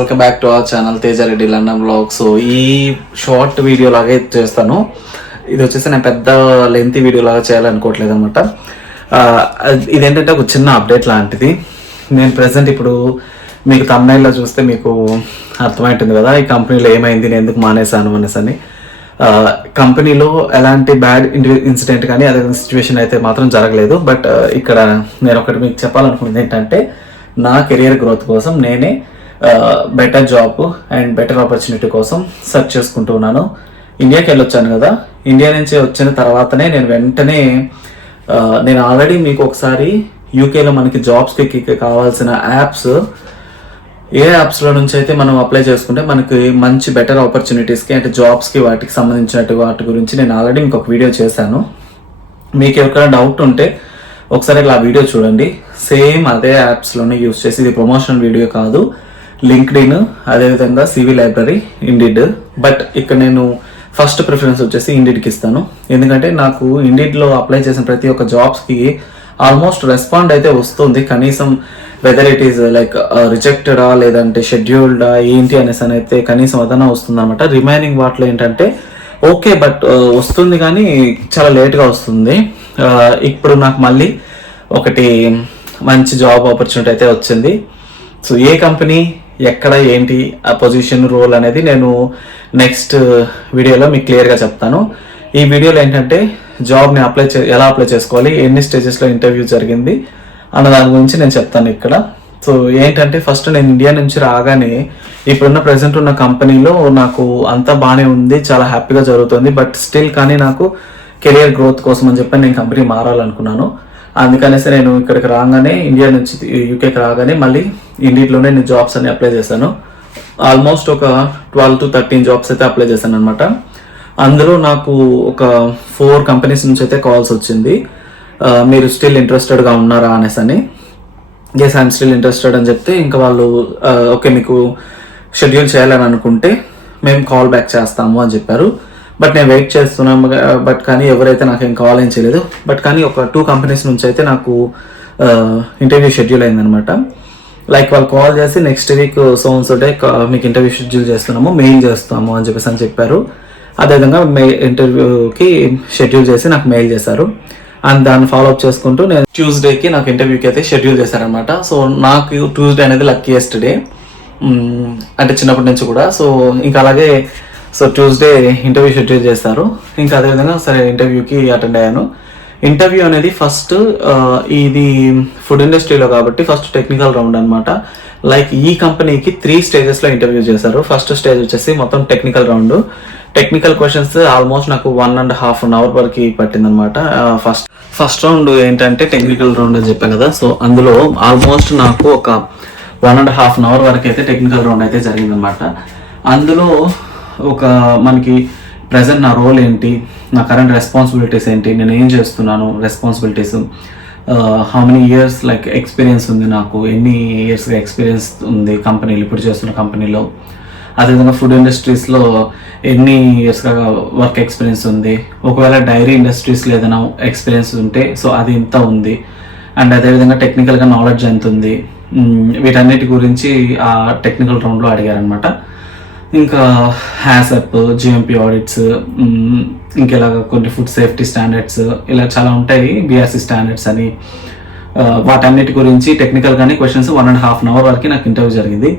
Welcome back to our channel Teja Reddy London blog. So ఈ short video లాగే చేస్తాను. ఇది వచ్చేసి నేను పెద్ద లెంత్ వీడియో లాగా చేయాలనుకోవట్లేదు అనమాట. ఇదేంటంటే ఒక చిన్న అప్డేట్ లాంటిది. నేను ప్రెసెంట్ ఇప్పుడు మీకు thumbnail-లో చూస్తే మీకు అర్థమవుతుంది కదా ఈ కంపెనీలో ఏమైంది, నేను ఎందుకు మానేశాను అనేసి. కంపెనీలో ఎలాంటి బ్యాడ్ ఇన్సిడెంట్ కానీ అదే సిచ్యువేషన్ అయితే మాత్రం జరగలేదు. బట్ ఇక్కడ నేను ఒకటి మీకు చెప్పాలనుకున్నది ఏంటంటే నా కెరియర్ గ్రోత్ కోసం నేనే better job and better opportunity కోసం సెర్చ్ చేసుకుంటూ ఉన్నాను. ఇండియాకి వెళ్ళొచ్చాను కదా, ఇండియా నుంచి వచ్చిన తర్వాతనే నేను వెంటనే నేను ఆల్రెడీ మీకు ఒకసారి యూకేలో మనకి జాబ్స్కి కావాల్సిన యాప్స్ ఏ యాప్స్లో నుంచి అయితే మనం అప్లై చేసుకుంటే మనకి మంచి బెటర్ ఆపర్చునిటీస్కి అంటే జాబ్స్కి వాటికి సంబంధించినట్టు వాటి గురించి నేను ఆల్రెడీ మీకు ఒక వీడియో చేశాను. మీకు ఎవరికైనా డౌట్ ఉంటే ఒకసారి ఇలా వీడియో చూడండి. సేమ్ అదే యాప్స్లోనే యూస్ చేసి, ఇది ప్రమోషనల్ వీడియో కాదు, లింక్డ్ఇన్ అదేవిధంగా సివి లైబ్రరీ, ఇండిడ్. బట్ ఇక్కడ నేను ఫస్ట్ ప్రిఫరెన్స్ వచ్చేసి ఇండిడ్కి ఇస్తాను. ఎందుకంటే నాకు ఇండిడ్లో అప్లై చేసిన ప్రతి ఒక్క జాబ్స్కి ఆల్మోస్ట్ రెస్పాండ్ అయితే వస్తుంది. కనీసం వెదర్ ఇట్ ఈస్ లైక్ రిజెక్టెడా లేదంటే షెడ్యూల్డా ఏంటి అనేసి అయితే కనీసం అదన్నా వస్తుంది అనమాట. రిమైనింగ్ వాటిలో ఏంటంటే ఓకే బట్ వస్తుంది కానీ చాలా లేట్గా వస్తుంది. ఇప్పుడు నాకు మళ్ళీ ఒకటి మంచి జాబ్ ఆపర్చునిటీ అయితే వచ్చింది. సో ఏ కంపెనీ, ఎక్కడ, ఏంటి, ఆ పొజిషన్, రోల్ అనేది నేను నెక్స్ట్ వీడియోలో మీకు క్లియర్గా చెప్తాను. ఈ వీడియోలో ఏంటంటే జాబ్ని ఎలా అప్లై చేసుకోవాలి, ఎన్ని స్టేజెస్లో ఇంటర్వ్యూ జరిగింది అన్న దాని గురించి నేను చెప్తాను ఇక్కడ. సో ఏంటంటే ఫస్ట్ నేను ఇండియా నుంచి రాగానే ఇప్పుడున్న ప్రెసెంట్ ఉన్న కంపెనీలో నాకు అంతా బాగానే ఉంది, చాలా హ్యాపీగా జరుగుతుంది. బట్ స్టిల్ కానీ నాకు కెరియర్ గ్రోత్ కోసం అని చెప్పి నేను కంపెనీ మారాలనుకున్నాను. అందుకనేసి నేను ఇక్కడికి రాగానే, ఇండియా నుంచి యూకేకి రాగానే మళ్ళీ ఇండియాలోనే నేను జాబ్స్ అన్ని అప్లై చేశాను. ఆల్మోస్ట్ ఒక 12 to 13 జాబ్స్ అయితే అప్లై చేశాను అనమాట. అందులో నాకు ఒక 4 కంపెనీస్ నుంచి అయితే కాల్స్ వచ్చింది, మీరు స్టిల్ ఇంట్రెస్టెడ్గా ఉన్నారా అనేసి. ఎస్ ఐఎమ్ స్టిల్ ఇంట్రెస్టెడ్ అని చెప్తే ఇంకా వాళ్ళు ఓకే మీకు షెడ్యూల్ చేయాలని అనుకుంటే మేము కాల్ బ్యాక్ చేస్తాము అని చెప్పారు. బట్ నేను వెయిట్ చేస్తున్నాము, బట్ కానీ ఎవరైతే నాకు ఏం కాల్ ఏం చేయలేదు. బట్ కానీ ఒక 2 కంపెనీస్ నుంచి అయితే నాకు ఇంటర్వ్యూ షెడ్యూల్ అయిందనమాట. లైక్ వాళ్ళు కాల్ చేసి నెక్స్ట్ వీక్ సో డే మీకు ఇంటర్వ్యూ షెడ్యూల్ చేస్తున్నాము, మెయిల్ చేస్తాము అని చెప్పారు. అదేవిధంగా ఇంటర్వ్యూకి షెడ్యూల్ చేసి నాకు మెయిల్ చేశారు. అండ్ దాన్ని ఫాలోఅప్ చేసుకుంటూ నేను ట్యూస్డేకి నాకు ఇంటర్వ్యూకి అయితే షెడ్యూల్ చేశారనమాట. సో నాకు ట్యూస్డే అనేది లక్కీయెస్ట్ డే, అంటే చిన్నప్పటి నుంచి కూడా. సో ఇంకా అలాగే ట్యూస్డే ఇంటర్వ్యూ షెడ్యూల్ చేస్తారు. ఇంకా అదేవిధంగా సరే ఇంటర్వ్యూకి అటెండ్ అయ్యాను. ఇంటర్వ్యూ అనేది ఫస్ట్ ఇది ఫుడ్ ఇండస్ట్రీలో కాబట్టి ఫస్ట్ టెక్నికల్ రౌండ్ అనమాట. లైక్ ఈ కంపెనీకి 3 స్టేజెస్లో ఇంటర్వ్యూ చేశారు. ఫస్ట్ స్టేజ్ వచ్చేసి మొత్తం technical round. Technical questions almost నాకు 1.5 hour వరకు పట్టిందనమాట. ఫస్ట్ రౌండ్ ఏంటంటే టెక్నికల్ రౌండ్ అని చెప్పాను కదా. సో అందులో ఆల్మోస్ట్ నాకు ఒక 1.5 hour వరకు అయితే టెక్నికల్ రౌండ్ అయితే జరిగిందనమాట. అందులో ఒక మనకి ప్రజెంట్ నా రోల్ ఏంటి, నా కరెంట్ రెస్పాన్సిబిలిటీస్ ఏంటి, నేను ఏం చేస్తున్నాను, responsibilities, how many years like experience ఉంది, నాకు ఎన్ని ఇయర్స్గా ఎక్స్పీరియన్స్ ఉంది కంపెనీలో, ఇప్పుడు చేస్తున్న కంపెనీలో. అదేవిధంగా ఫుడ్ ఇండస్ట్రీస్లో ఎన్ని ఇయర్స్గా వర్క్ ఎక్స్పీరియన్స్ ఉంది, ఒకవేళ డైరీ ఇండస్ట్రీస్లో ఏదైనా ఎక్స్పీరియన్స్ ఉంటే సో అది ఎంత ఉంది, అండ్ అదేవిధంగా టెక్నికల్గా నాలెడ్జ్ ఎంత ఉంది, వీటన్నిటి గురించి ఆ టెక్నికల్ రౌండ్లో అడిగారనమాట. ఇంకా హ్యాసప్, జిఎంపీ ఆడిట్స్, ఇంకెలాగ కొన్ని ఫుడ్ సేఫ్టీ స్టాండర్డ్స్, ఇలా చాలా ఉంటాయి, బిఆర్సి స్టాండర్డ్స్ అని, వాటన్నిటి గురించి టెక్నికల్గానే క్వశ్చన్స్ 1.5 hour వరకు నాకు ఇంటర్వ్యూ జరిగింది.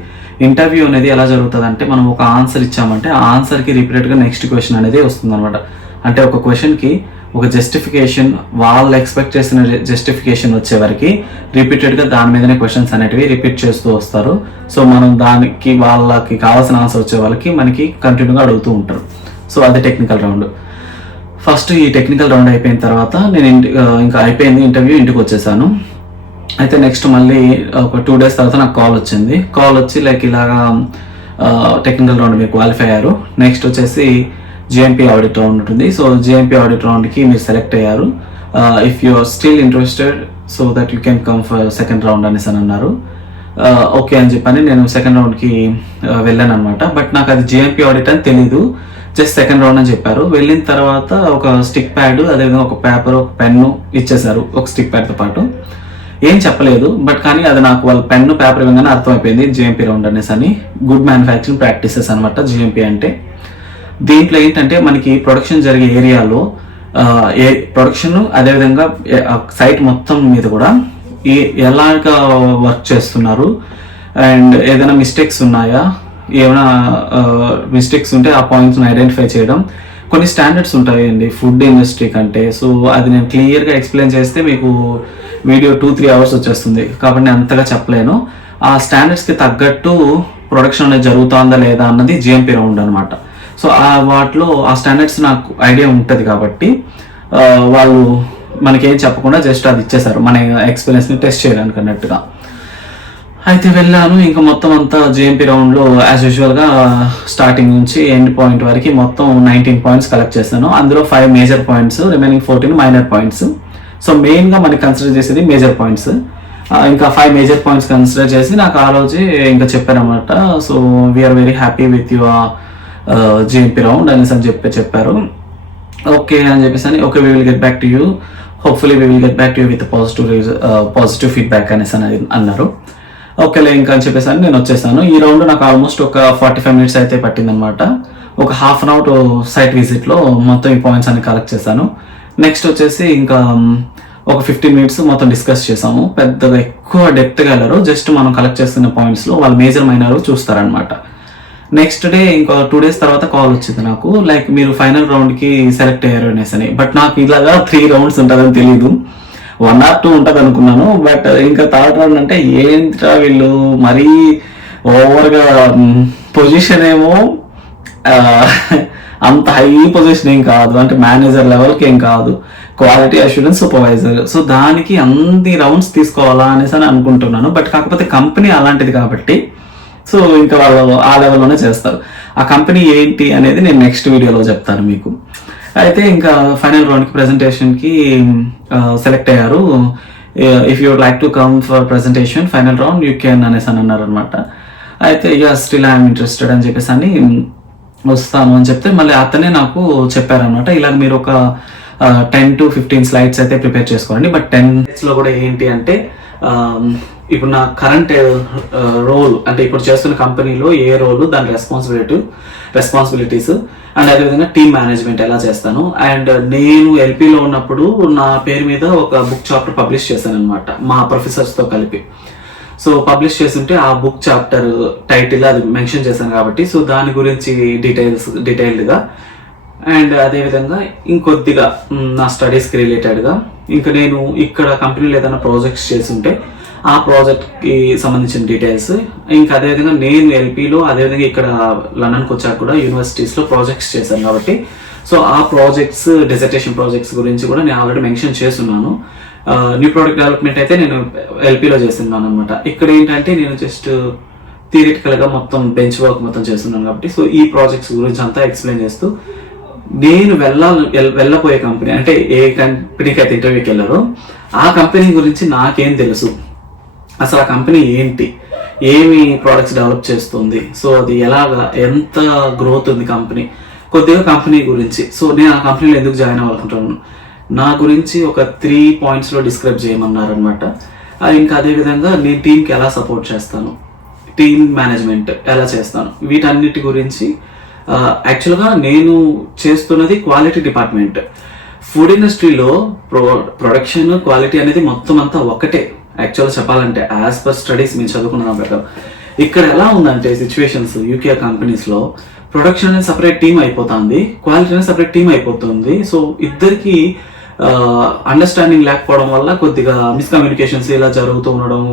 ఇంటర్వ్యూ అనేది ఎలా జరుగుతుంది అంటే మనం ఒక ఆన్సర్ ఇచ్చామంటే ఆ ఆన్సర్కి రిపీటెడ్గా నెక్స్ట్ క్వశ్చన్ అనేది వస్తుంది అనమాట. అంటే ఒక క్వశ్చన్కి ఒక జస్టిఫికేషన్, వాళ్ళు ఎక్స్పెక్ట్ చేసిన జస్టిఫికేషన్ వచ్చే వరకు రిపీటెడ్గా దాని మీదనే క్వశ్చన్స్ అనేటివి రిపీట్ చేస్తూ వస్తారు. సో మనం దానికి వాళ్ళకి కావాల్సిన ఆన్సర్ వచ్చే వాళ్ళకి మనకి కంటిన్యూగా అడుగుతూ ఉంటారు. సో అది టెక్నికల్ రౌండ్. ఫస్ట్ ఈ టెక్నికల్ రౌండ్ అయిపోయిన తర్వాత నేను ఇంకా అయిపోయింది ఇంటర్వ్యూ, ఇంటికి వచ్చేసాను. అయితే నెక్స్ట్ మళ్ళీ ఒక 2 days తర్వాత నాకు కాల్ వచ్చి లైక్ ఇలాగా టెక్నికల్ రౌండ్ మీరు క్వాలిఫై అయ్యారు, నెక్స్ట్ వచ్చేసి జిఎంపీ ఆడిట్ రౌండ్ ఉంటుంది. సో జిఎంపీ ఆడిట్ రౌండ్కి మీరు సెలెక్ట్ అయ్యారు, if you are still interested so that you can come for second round అనేసి అని అన్నారు. ఓకే అని చెప్పని నేను సెకండ్ రౌండ్కి వెళ్ళాను అనమాట. బట్ నాకు అది జిఎంపీ ఆడిట్ అని తెలీదు, జస్ట్ సెకండ్ రౌండ్ అని చెప్పారు. వెళ్ళిన తర్వాత ఒక స్టిక్ ప్యాడ్, అదేవిధంగా ఒక పేపర్, ఒక పెన్ను ఇచ్చేసారు ఒక స్టిక్ ప్యాడ్తో పాటు. ఏం చెప్పలేదు, బట్ కానీ అది నాకు వాళ్ళ పెన్ను పేపర్ ఇవ్వగానే అర్థమైపోయింది జిఎంపీ రౌండ్ అనేసి అని. గుడ్ మ్యానుఫ్యాక్చరింగ్ ప్రాక్టీసెస్ అనమాట జిఎంపీ అంటే. దీంట్లో ఏంటంటే మనకి ప్రొడక్షన్ జరిగే ఏరియాలో ప్రొడక్షన్ అదేవిధంగా సైట్ మొత్తం మీద కూడా ఎలాగా వర్క్ చేస్తున్నారు అండ్ ఏదైనా మిస్టేక్స్ ఉన్నాయా, ఏమైనా మిస్టేక్స్ ఉంటే ఆ పాయింట్స్ని ఐడెంటిఫై చేయడం. కొన్ని స్టాండర్డ్స్ ఉంటాయండి ఫుడ్ ఇండస్ట్రీ కంటే. సో అది నేను క్లియర్గా ఎక్స్ప్లెయిన్ చేస్తే మీకు వీడియో 2-3 అవర్స్ వచ్చేస్తుంది, కాబట్టి నేను అంతగా చెప్పలేను. ఆ స్టాండర్డ్స్కి తగ్గట్టు ప్రొడక్షన్ అనేది జరుగుతుందా లేదా అన్నది జిఎంపీ రౌండ్ అనమాట. సో వాటిలో ఆ స్టాండర్డ్స్ నాకు ఐడియా ఉంటుంది కాబట్టి వాళ్ళు మనకేం చెప్పకుండా జస్ట్ అది ఇచ్చేసారు మన ఎక్స్పీరియన్స్ని టెస్ట్ చేయడానికి అన్నట్టుగా. అయితే వెళ్ళాను. ఇంకా మొత్తం అంతా జిఎంపీ రౌండ్లో యాజ్ యూజువల్గా స్టార్టింగ్ నుంచి ఎండ్ పాయింట్ వరకు మొత్తం 19 పాయింట్స్ కలెక్ట్ చేశాను. అందులో 5 major points, remaining 14 minor points. So మెయిన్గా మనకి కన్సిడర్ చేసేది మేజర్ పాయింట్స్. ఇంకా 5 మేజర్ పాయింట్స్ కన్సిడర్ చేసి నాకు ఆ రోజే ఇంకా చెప్పారనమాట. So we are very happy with your GMP round అనేసి అని చెప్పారు. ఓకే అని చెప్పేసి అని okay we will get back to you, hopefully we will get back to you with positive feedback అనేసి అని అన్నారు. ఓకేలే ఇంకా అని చెప్పేసి అని నేను వచ్చేసాను. ఈ రౌండ్ నాకు ఆల్మోస్ట్ ఒక 45 మినిట్స్ అయితే పట్టిందనమాట. ఒక హాఫ్ అన్ అవర్ సైట్ విజిట్లో మొత్తం ఈ పాయింట్స్ అన్ని కలెక్ట్ చేశాను. నెక్స్ట్ వచ్చేసి ఇంకా ఒక 15 మినిట్స్ మొత్తం డిస్కస్ చేసాము. పెద్దగా ఎక్కువ డెప్త్గా వెళ్ళరు, జస్ట్ మనం కలెక్ట్ చేస్తున్న పాయింట్స్లో వాళ్ళు మేజర్ మైనర్ చూస్తారనమాట. నెక్స్ట్ డే ఇంకా 2 days తర్వాత కాల్ వచ్చింది నాకు, లైక్ మీరు ఫైనల్ రౌండ్కి సెలెక్ట్ అయ్యారు అనేసి అని. బట్ నాకు ఇలాగా 3 rounds ఉంటుందని తెలీదు, 1 or 2 ఉంటుంది అనుకున్నాను. బట్ ఇంకా థర్డ్ రౌండ్ అంటే ఏంట్రా వీళ్ళు మరీ ఓవర్గా పొజిషన్ ఏమో అంత హై పొజిషన్ ఏం కాదు, అంటే మేనేజర్ లెవెల్కి ఏం కాదు, క్వాలిటీ అష్యూరెన్స్ సూపర్వైజర్. సో దానికి అన్ని రౌండ్స్ తీసుకోవాలా అనేసి అని అనుకుంటున్నాను. బట్ కాకపోతే కంపెనీ అలాంటిది కాబట్టి సో ఇంకా వాళ్ళు ఆ లెవెల్లోనే చేస్తారు. ఆ కంపెనీ ఏంటి అనేది నేను నెక్స్ట్ వీడియోలో చెప్తాను మీకు. అయితే ఇంకా ఫైనల్ రౌండ్కి ప్రెజెంటేషన్కి సెలెక్ట్ అయ్యారు. If you would like to come for presentation final round you can అనేసి అని అన్నారు అనమాట. అయితే ఇక స్టిల్ ఐఎమ్ ఇంట్రెస్టెడ్ అని చెప్పేసి అని వస్తాను అని చెప్తే మళ్ళీ అతనే నాకు చెప్పారనమాట, ఇలా మీరు ఒక 10 to 15 slides అయితే ప్రిపేర్ చేసుకోండి. బట్ 10 minutes కూడా ఏంటి అంటే ఇప్పుడు నా కరెంట్ రోల్ అంటే ఇప్పుడు చేస్తున్న కంపెనీలో ఏ రోలు, దాని రెస్పాన్సిబిలిటీస్ అండ్ అదేవిధంగా టీమ్ మేనేజ్మెంట్ ఎలా చేస్తాను. అండ్ నేను ఎల్పీలో ఉన్నప్పుడు నా పేరు మీద ఒక బుక్ చాప్టర్ పబ్లిష్ చేశాను అనమాట మా ప్రొఫెసర్స్తో కలిపి. సో పబ్లిష్ చేస్తుంటే ఆ బుక్ చాప్టర్ టైటిల్ అది మెన్షన్ చేశాను కాబట్టి సో దాని గురించి డీటెయిల్డ్గా అండ్ అదేవిధంగా ఇంకొద్దిగా నా స్టడీస్కి రిలేటెడ్గా ఇంకా నేను ఇక్కడ కంపెనీలో ఏదైనా ప్రాజెక్ట్స్ చేస్తుంటే ఆ ప్రాజెక్ట్కి సంబంధించిన డీటెయిల్స్, ఇంకా అదేవిధంగా నేను ఎల్పీలో అదేవిధంగా ఇక్కడ లండన్కి వచ్చాక కూడా యూనివర్సిటీస్లో ప్రాజెక్ట్స్ చేశాను కాబట్టి సో ఆ ప్రాజెక్ట్స్ డిసర్టేషన్ ప్రాజెక్ట్స్ గురించి కూడా నేను ఆల్రెడీ మెన్షన్ చేస్తున్నాను. న్యూ ప్రోడక్ట్ డెవలప్మెంట్ అయితే నేను ఎల్పీలో చేస్తున్నాను అనమాట. ఇక్కడ ఏంటంటే నేను జస్ట్ థియరిటికల్గా మొత్తం బెంచ్ వర్క్ మొత్తం చేస్తున్నాను కాబట్టి సో ఈ ప్రాజెక్ట్స్ గురించి అంతా ఎక్స్ప్లెయిన్ చేస్తూ నేను వెళ్ళబోయే కంపెనీ అంటే ఏ కంపెనీకి అయితే ఇంటర్వ్యూకి వెళ్ళారో ఆ కంపెనీ గురించి నాకేం తెలుసు, అసలు ఆ కంపెనీ ఏంటి, ఏమి ప్రోడక్ట్స్ డెవలప్ చేస్తుంది, సో అది ఎలాగా ఎంత గ్రోత్ ఉంది కంపెనీ, కొద్దిగా కంపెనీ గురించి. సో నేను ఆ కంపెనీలో ఎందుకు జాయిన్ అవ్వాలనుకుంటున్నాను, నా గురించి ఒక 3 points డిస్క్రైబ్ చేయమన్నారు అనమాట. ఇంకా అదేవిధంగా నేను టీంకి ఎలా సపోర్ట్ చేస్తాను, టీమ్ మేనేజ్మెంట్ ఎలా చేస్తాను, వీటన్నిటి గురించి. యాక్చువల్గా నేను చేస్తున్నది క్వాలిటీ డిపార్ట్మెంట్. ఫుడ్ ఇండస్ట్రీలో ప్రొడక్షన్ క్వాలిటీ అనేది మొత్తం అంతా ఒకటే యాక్చువల్గా చెప్పాలంటే యాజ్ పర్ స్టడీస్ మేము చదువుకున్న ప్రకారం. ఇక్కడ ఎలా ఉందంటే సిచ్యువేషన్స్ యూకే కంపెనీస్లో ప్రొడక్షన్ అనేది సపరేట్ టీమ్ అయిపోతుంది, క్వాలిటీ అనేది సపరేట్ టీమ్ అయిపోతుంది. సో ఇద్దరికి అండర్స్టాండింగ్ లేకపోవడం వల్ల కొద్దిగా మిస్కమ్యూనికేషన్స్ ఇలా జరుగుతూ ఉండడం,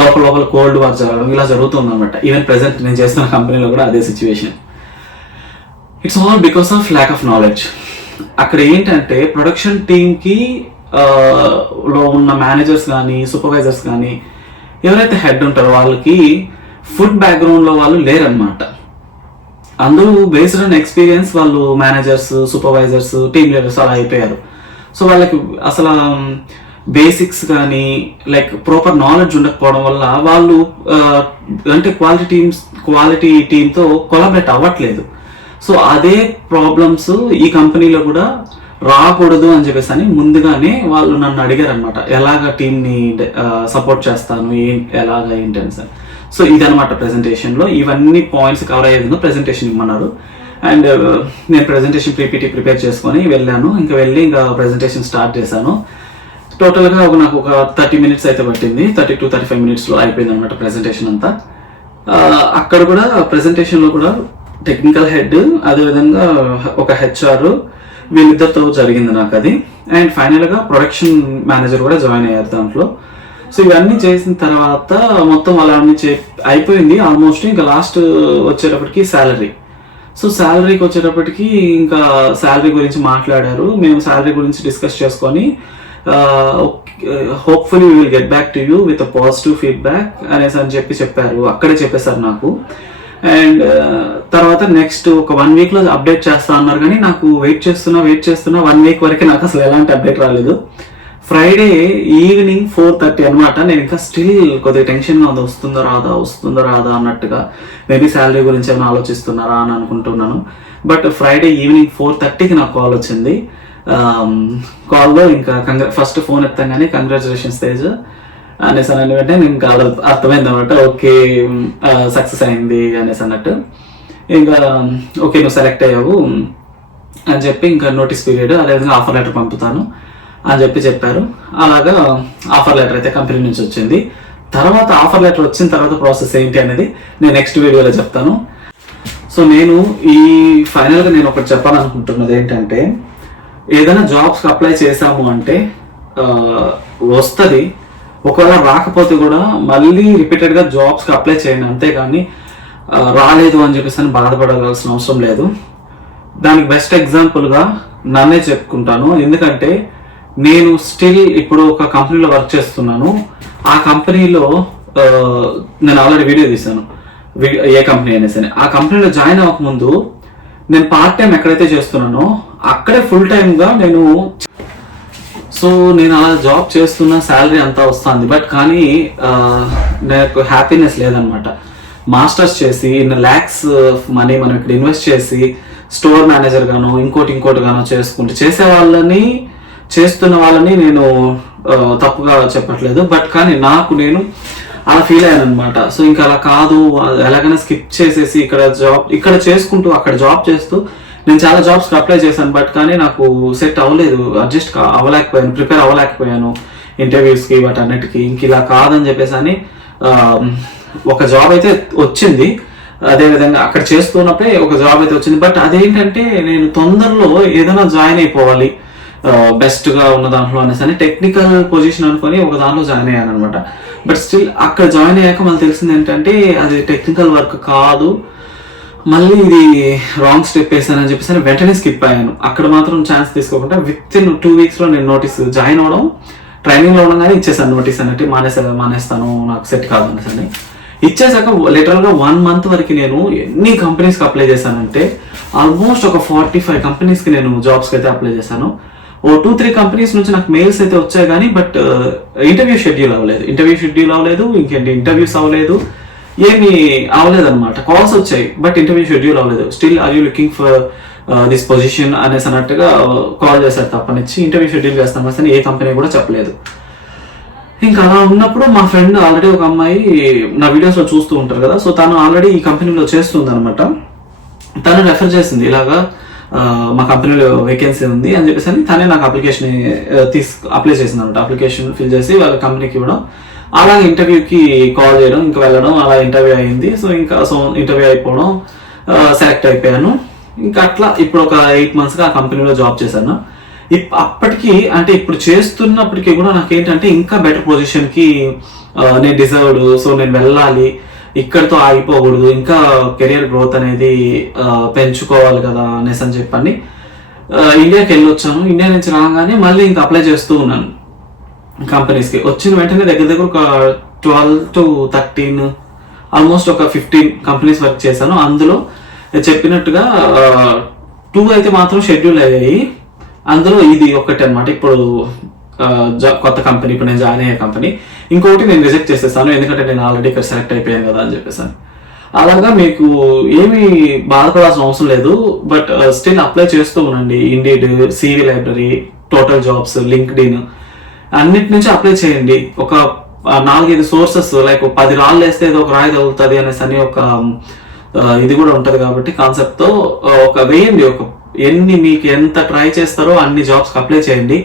లోపల కోల్డ్ వార్ జరగడం ఇలా జరుగుతుంది అనమాట. ఈవెన్ ప్రెసెంట్ నేను చేస్తున్న కంపెనీలో కూడా అదే situation. It's all because of lack of knowledge. అక్కడ ఏంటంటే ప్రొడక్షన్ టీమ్కి లో ఉన్న మేనేజర్స్ కానీ సూపర్వైజర్స్ కానీ ఎవరైతే హెడ్ ఉంటారో వాళ్ళకి ఫుడ్ బ్యాక్గ్రౌండ్లో వాళ్ళు లేరనమాట. అందరూ బేస్డ్ ఆన్ ఎక్స్పీరియన్స్ వాళ్ళు మేనేజర్స్ సూపర్వైజర్స్ టీమ్ లీడర్స్ అలా అయిపోయారు. సో వాళ్ళకి అసలు బేసిక్స్ కానీ లైక్ ప్రాపర్ నాలెడ్జ్ ఉండకపోవడం వల్ల వాళ్ళు అంటే క్వాలిటీ టీమ్తో కొలాబరేట్ అవ్వట్లేదు. సో అదే ప్రాబ్లమ్స్ ఈ కంపెనీలో కూడా రాకూడదు అని చెప్పేసి అని ముందుగానే వాళ్ళు నన్ను అడిగారు అనమాట, ఎలాగ టీంని సపోర్ట్ చేస్తాను, ఎలాగ ఏంటి అని సార్. సో ఇదనమాట ప్రెజెంటేషన్లో ఇవన్నీ పాయింట్స్ కవర్ అయ్యేది ప్రెజెంటేషన్ ఇమ్మన్నారు. అండ్ నేను ప్రెజెంటేషన్ పీపీటీ ప్రిపేర్ చేసుకొని వెళ్ళాను. ఇంకా ప్రెజెంటేషన్ స్టార్ట్ చేశాను. టోటల్గా నాకు ఒక 30 minutes అయితే పట్టింది. 30 to 35 minutesలో అయిపోయింది అనమాట ప్రెజెంటేషన్ అంతా. అక్కడ కూడా ప్రెజెంటేషన్లో కూడా టెక్నికల్ హెడ్, అదేవిధంగా ఒక హెచ్ఆర్, వీళ్ళిద్దరితో జరిగింది నాకు అది. అండ్ ఫైనల్గా ప్రొడక్షన్ మేనేజర్ కూడా జాయిన్ అయ్యారు దాంట్లో. సో ఇవన్నీ చేసిన తర్వాత మొత్తం అలా అయిపోయింది ఆల్మోస్ట్. ఇంకా లాస్ట్ వచ్చేటప్పటికి శాలరీ. సో శాలరీకి వచ్చేటప్పటికి ఇంకా శాలరీ గురించి మాట్లాడారు. మేము శాలరీ గురించి డిస్కస్ చేసుకొని hopefully we will get back to you with positive feedback అనేసి అని చెప్పారు. అక్కడే చెప్పేశారు నాకు. అండ్ తర్వాత నెక్స్ట్ ఒక 1 weekలో అప్డేట్ చేస్తా అన్నారు. కానీ నాకు వెయిట్ చేస్తున్నా 1 week వరకు నాకు అసలు ఎలాంటి అప్డేట్ రాలేదు. ఫ్రైడే ఈవినింగ్ 4:30 అనమాట. నేను ఇంకా స్టిల్ కొద్దిగా టెన్షన్గా ఉంది, వస్తుందో రాదా అన్నట్టుగా. మేబీ శాలరీ గురించి ఏమైనా ఆలోచిస్తున్నారా అని అనుకుంటున్నాను. బట్ ఫ్రైడే ఈవినింగ్ 4:30కి నాకు కాల్ వచ్చింది. కాల్లో ఇంకా ఫస్ట్ ఫోన్ ఎత్తాగానే కంగ్రాచులేషన్స్ తేజ్ అనేసి అని అంటే నేను ఇంకా అర్థమైంది అనమాట. ఓకే, సక్సెస్ అయింది అనేసి అన్నట్టు. ఇంకా ఓకే నువ్వు సెలెక్ట్ అయ్యావు అని చెప్పి ఇంకా నోటీస్ పీరియడ్, అదేవిధంగా ఆఫర్ లెటర్ పంపుతాను అని చెప్పారు. అలాగా ఆఫర్ లెటర్ అయితే కంపెనీ నుంచి వచ్చింది. తర్వాత ఆఫర్ లెటర్ వచ్చిన తర్వాత ప్రాసెస్ ఏంటి అనేది నేను నెక్స్ట్ వీడియోలో చెప్తాను. సో నేను ఫైనల్గా నేను ఒకటి చెప్పాలనుకుంటున్నది ఏంటంటే, ఏదైనా జాబ్స్కి అప్లై చేశాము అంటే వస్తుంది. ఒకవేళ రాకపోతే కూడా మళ్ళీ రిపీటెడ్గా జాబ్స్కి అప్లై చేయండి, అంతేగాని రాలేదు అని చెప్పేసి అని బాధపడాల్సిన అవసరం లేదు. దానికి బెస్ట్ ఎగ్జాంపుల్గా నన్నే చెప్పుకుంటాను. ఎందుకంటే నేను స్టిల్ ఇప్పుడు ఒక కంపెనీలో వర్క్ చేస్తున్నాను. ఆ కంపెనీలో నేను ఆల్రెడీ వీడియో తీశాను, ఏ కంపెనీ అయినా సరే. ఆ కంపెనీలో జాయిన్ అవ్వకముందు నేను పార్ట్ టైం ఎక్కడైతే చేస్తున్నానో అక్కడే ఫుల్ టైమ్గా నేను అలా జాబ్ చేస్తున్నా, శాలరీ అంతా వస్తుంది. బట్ కానీ నాకు హ్యాపీనెస్ లేదనమాట. మాస్టర్స్ చేసి ఇన్ని lakhs మనీ మనం ఇక్కడ ఇన్వెస్ట్ చేసి స్టోర్ మేనేజర్ గాను ఇంకోటి గాను చేస్తున్న వాళ్ళని నేను తప్పుగా చెప్పట్లేదు. బట్ కానీ నేను అలా ఫీల్ అయ్యాను అనమాట. సో ఇంకా అలా కాదు, ఎలాగైనా స్కిప్ చేసేసి ఇక్కడ చేసుకుంటూ అక్కడ జాబ్ చేస్తూ నేను చాలా జాబ్స్కి అప్లై చేశాను. బట్ కానీ నాకు సెట్ అవ్వలేదు, అడ్జస్ట్ అవ్వలేకపోయాను, ప్రిపేర్ అవ్వలేకపోయాను ఇంటర్వ్యూస్కి వాటన్నిటికీ. ఇంక ఇలా కాదని చెప్పేసి అని ఒక జాబ్ అయితే వచ్చింది. అదేవిధంగా అక్కడ చేస్తున్నప్పుడే ఒక జాబ్ అయితే వచ్చింది. బట్ అదేంటంటే నేను తొందరలో ఏదైనా జాయిన్ అయిపోవాలి బెస్ట్గా ఉన్న దాంట్లో అనేసి అని టెక్నికల్ పొజిషన్ అనుకొని ఒక దాంట్లో జాయిన్ అయ్యాను అనమాట. బట్ స్టిల్ అక్కడ జాయిన్ అయ్యాక మనకు తెలిసింది ఏంటంటే అది టెక్నికల్ వర్క్ కాదు, మళ్ళీ ఇది రాంగ్ స్టెప్ వేసానని చెప్పేసి వెంటనే స్కిప్ అయ్యాను. అక్కడ మాత్రం ఛాన్స్ తీసుకోకుండా విత్-ఇన్ 2 weeksలో నేను నోటీస్ జాయిన్ అవ్వడం, ట్రైనింగ్లో ఉండగానే ఇచ్చేసాను నోటీస్ అన్నట్టు. మానేస్తాను, నాకు సెట్ కాదు అనేసి అని ఇచ్చేసాక లిటరల్గా 1 month వరకు నేను ఎన్ని కంపెనీస్కి అప్లై చేశానంటే ఆల్మోస్ట్ ఒక 45 కంపెనీస్కి నేను జాబ్స్కి అయితే అప్లై చేశాను. 2-3 కంపెనీస్ నుంచి నాకు మెయిల్స్ అయితే వచ్చాయి కానీ బట్ ఇంటర్వ్యూ షెడ్యూల్ అవ్వలేదు. ఇంకేంటి ఇంటర్వ్యూస్ అవ్వలేదు, ఏమి అవ్వలేదు అనమాట. కాల్స్ వచ్చాయి బట్ ఇంటర్వ్యూ షెడ్యూల్ అవ్వలేదు. Still are you looking for this position అనేసి అన్నట్టుగా కాల్ చేశారు తప్పనిచ్చి. ఇంటర్వ్యూ షెడ్యూల్ చేస్తాను అని ఏ కంపెనీ కూడా చెప్పలేదు. ఇంకా అలా ఉన్నప్పుడు మా ఫ్రెండ్ ఆల్రెడీ ఒక అమ్మాయి నా వీడియోస్లో చూస్తూ ఉంటారు కదా, సో తను ఆల్రెడీ ఈ కంపెనీలో చేస్తుంది అనమాట. తను రెఫర్ చేసింది, ఇలాగా మా కంపెనీలో వేకెన్సీ ఉంది అని చెప్పేసి అని తనే నాకు అప్లికేషన్ అప్లై చేసింది అనమాట. అప్లికేషన్ ఫిల్ చేసి వాళ్ళ కంపెనీకి ఇవ్వడం, అలా ఇంటర్వ్యూకి కాల్ చేయడం, ఇంకా వెళ్ళడం, అలా ఇంటర్వ్యూ అయింది. సో ఇంటర్వ్యూ అయిపోవడం, సెలెక్ట్ అయిపోయాను. ఇంకా అట్లా ఇప్పుడు ఒక 8 monthsగా ఆ కంపెనీలో జాబ్ చేశాను. అప్పటికి అంటే ఇప్పుడు చేస్తున్నప్పటికీ కూడా నాకేంటంటే ఇంకా బెటర్ పొజిషన్కి నేను డిజర్వ్డ్, సో నేను వెళ్ళాలి, ఇక్కడితో ఆగిపోకూడదు, ఇంకా కెరియర్ గ్రోత్ అనేది పెంచుకోవాలి కదా అనేసి అని చెప్పండి ఇండియాకి వెళ్ళొచ్చాను. ఇండియా నుంచి రాగానే మళ్ళీ ఇంకా అప్లై చేస్తూ ఉన్నాను కంపెనీస్కి. వచ్చిన వెంటనే దగ్గర ఒక 12 to 13 ఆల్మోస్ట్ ఒక 15 కంపెనీస్ వర్క్ చేశాను. అందులో చెప్పినట్టుగా 2 అయితే మాత్రం షెడ్యూల్ అయ్యాయి. అందులో ఇది ఒకటి అనమాట. ఇప్పుడు కొత్త కంపెనీ, ఇప్పుడు నేను జాయిన్ అయ్యే కంపెనీ. ఇంకొకటి నేను రిజెక్ట్ చేసేసాను, ఎందుకంటే నేను ఆల్రెడీ ఇక్కడ సెలెక్ట్ అయిపోయాను కదా అని చెప్పేసాను. అలాగా మీకు ఏమీ బాధపడాల్సిన అవసరం లేదు. బట్ స్టిల్ అప్లై చేస్తూ ఉండండి. Indeed, CV library, total jobs, LinkedIn అన్నిటి నుంచి అప్లై చేయండి. ఒక 4-5 సోర్సెస్, లైక్ 10 రాళ్ళు వేస్తే ఇది ఒక రాయి తగులుతుంది అనేసి అని ఒక ఇది కూడా ఉంటది కాబట్టి కాన్సెప్ట్ తో ఒక వేయండి. మీకు ఎంత ట్రై చేస్తారో అన్ని జాబ్స్ అప్లై చేయండి.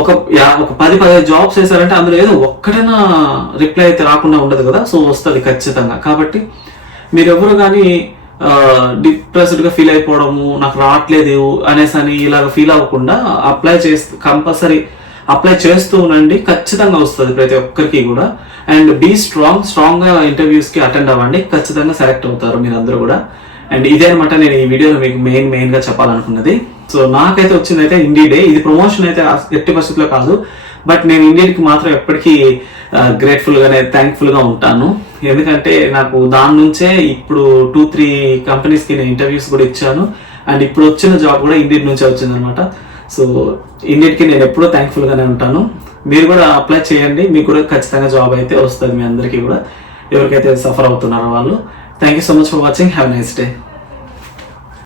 ఒక 10-15 జాబ్స్ వేసారంటే అందులో ఏదో ఒక్కడైనా రిప్లై అయితే రాకుండా ఉండదు కదా, సో వస్తుంది ఖచ్చితంగా. కాబట్టి మీరెవరు కానీ డిప్రెస్డ్ గా ఫీల్ అయిపోవడము, నాకు రావట్లేదు అనేసి అని ఇలాగ ఫీల్ అవ్వకుండా కంపల్సరీ అప్లై చేస్తూ ఉండండి. ఖచ్చితంగా వస్తుంది ప్రతి ఒక్కరికి కూడా. అండ్ బీ స్ట్రాంగ్ గా ఇంటర్వ్యూస్ కి అటెండ్ అవ్వండి. ఖచ్చితంగా సెలెక్ట్ అవుతారు మీరు అందరూ కూడా. అండ్ ఇదే అనమాట నేను ఈ వీడియోలో మీకు మెయిన్ గా చెప్పాలనుకున్నది. సో నాకైతే వచ్చింది అయితే ఇండీడే. ఇది ప్రమోషన్ అయితే ఎట్టి పరిస్థితిలో కాదు, బట్ నేను ఇండీడ్ కి మాత్రం ఎప్పటికీ గ్రేట్ఫుల్ గానే, థ్యాంక్ఫుల్ గా ఉంటాను. ఎందుకంటే నాకు దాని నుంచే ఇప్పుడు 2-3 కంపెనీస్ కి నేను ఇంటర్వ్యూస్ కూడా ఇచ్చాను. అండ్ ఇప్పుడు వచ్చిన జాబ్ కూడా ఇండీడ్ నుంచే వచ్చింది అనమాట. సో ఇండీడ్ కి నేను ఎప్పుడూ థ్యాంక్ఫుల్ గానే ఉంటాను. మీరు కూడా అప్లై చేయండి, మీకు కూడా ఖచ్చితంగా జాబ్ అయితే వస్తుంది మీ అందరికీ కూడా, ఎవరికైతే సఫర్ అవుతున్నారో వాళ్ళు. Thank you so much for watching. Have a nice day.